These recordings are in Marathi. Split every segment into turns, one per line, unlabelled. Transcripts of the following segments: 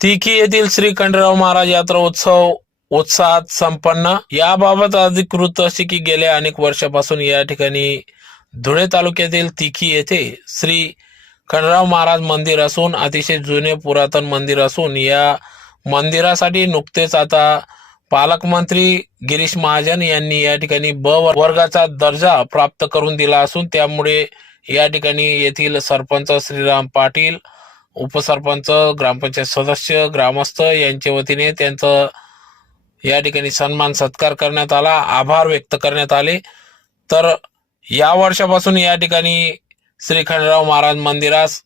तिकी येथील श्री खंडराव महाराज यात्रा उत्सव उत्साहात संपन्न. याबाबत अधिकृत असे की गेल्या अनेक वर्षापासून या ठिकाणी धुळे तालुक्यातील तिकी येथे श्री खंडराव महाराज मंदिर असून अतिशय जुने पुरातन मंदिर असून या मंदिरासाठी नुकतेच आता पालकमंत्री गिरीश महाजन यांनी या ठिकाणी ब वर्गाचा दर्जा प्राप्त करून दिला असून त्यामुळे या ठिकाणी येथील सरपंच श्रीराम पाटील उपसरपंच ग्रामपंचायत सदस्य ग्रामस्थ यांच्या वतीने त्यांचं या ठिकाणी सन्मान सत्कार करण्यात आला आभार व्यक्त करण्यात आले. तर या वर्षापासून या ठिकाणी श्री खंडराव महाराज मंदिरास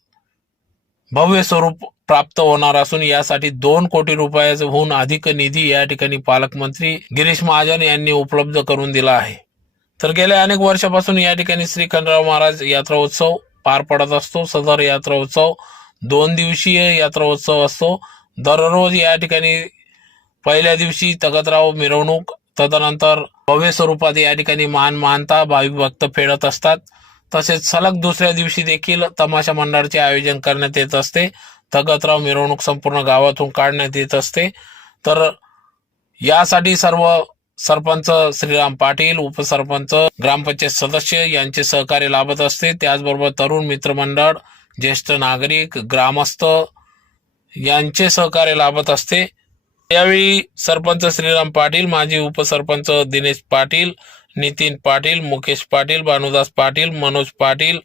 भव्य स्वरूप प्राप्त होणार असून यासाठी दोन कोटी रुपयाहून अधिक निधी या ठिकाणी पालकमंत्री गिरीश महाजन यांनी उपलब्ध करून दिला आहे. तर गेल्या अनेक वर्षापासून या ठिकाणी श्री खंडराव महाराज यात्रा उत्सव पार पडत असतो सदर यात्रा उत्सव दोन दिवसीय यात्रा उत्सव असतो. दररोज या ठिकाणी पहिल्या दिवशी तगतराव मिरवणूक तदनंतर भव्य स्वरूपात या ठिकाणी मान मानता भाविक भक्त फेडत असतात. तसेच सलग दुसऱ्या दिवशी देखील तमाशा मंडळाचे आयोजन करण्यात येत असते. तगतराव मिरवणूक संपूर्ण गावातून काढण्यात येत असते. तर यासाठी सर्व सरपंच श्रीराम पाटील उपसरपंच ग्रामपंचायत सदस्य यांचे सहकार्य लाभत असते. त्याचबरोबर तरुण मित्रमंडळ ज्येष्ठ नागरिक ग्रामस्थ यांचे सहकार्य लाभत असते. यावेळी सरपंच श्रीराम पाटील माजी उपसरपंच दिनेश पाटील नितीन पाटील मुकेश पाटील भानुदास पाटील मनोज पाटील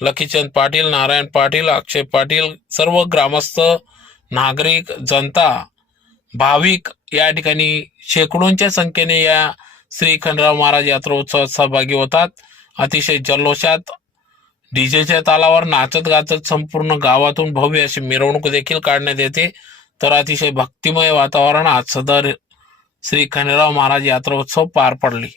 लखीचंद पाटील नारायण पाटील अक्षय पाटील सर्व ग्रामस्थ नागरिक जनता भाविक या ठिकाणी शेकडोंच्या संख्येने या श्री खंडराव महाराज यात्रोत्सवात सहभागी होतात. अतिशय जल्लोषात डीजेच्या तालावर नाचत गाचत संपूर्ण गावातून भव्य अशी मिरवणूक देखील काढण्यात येते. तर अतिशय भक्तिमय वातावरणात सदर श्री खंडराव महाराज यात्रोत्सव पार पडली.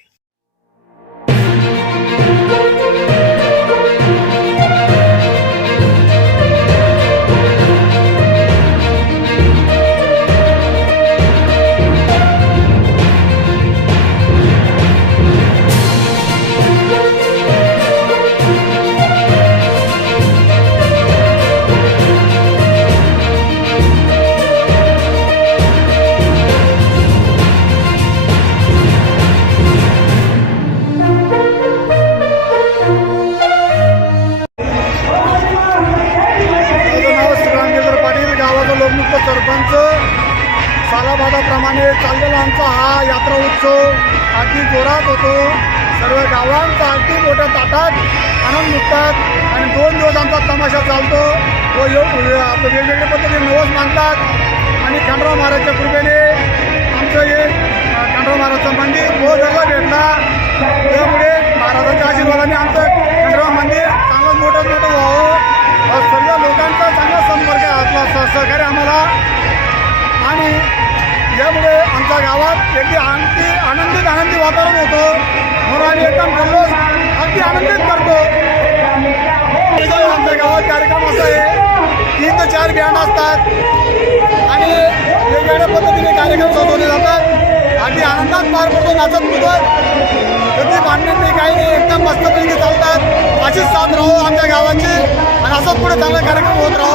सरपंच सालाबादाप्रमाणे चाललेला आमचा हा यात्रा उत्सव अगदी जोरात होतो. सर्व गावांचा अगदी मोठ्या ताटात आनंद लुटतात आणि दोन दिवस आमचा तमाशा चालतो. व येऊ वेगवेगळ्या पद्धतीने नवस मानतात आणि खंडराव महाराजच्या कृपेने आमचं हे खंडराव महाराजचं मंदिर बहुत झाला. आणि यामुळे आमच्या गावात एकदी आणखी आनंदित आनंदी वातावरण होतं. म्हणून आम्ही एकदम दररोज अगदी आनंदित करतो. आमच्या गावात कार्यक्रम असा आहे तीन ते चार बँड असतात. आणि वेगवेगळ्या पद्धतीने कार्यक्रम सजवले जातात. अगदी आनंदात पार पडतो नाचत कुदत कधी भांडण काही नाही एकदम मस्तपैकी चालतात. अशीच साथ राहू आमच्या गावाची. आणि असंच पुढे चांगला कार्यक्रम होत राहू.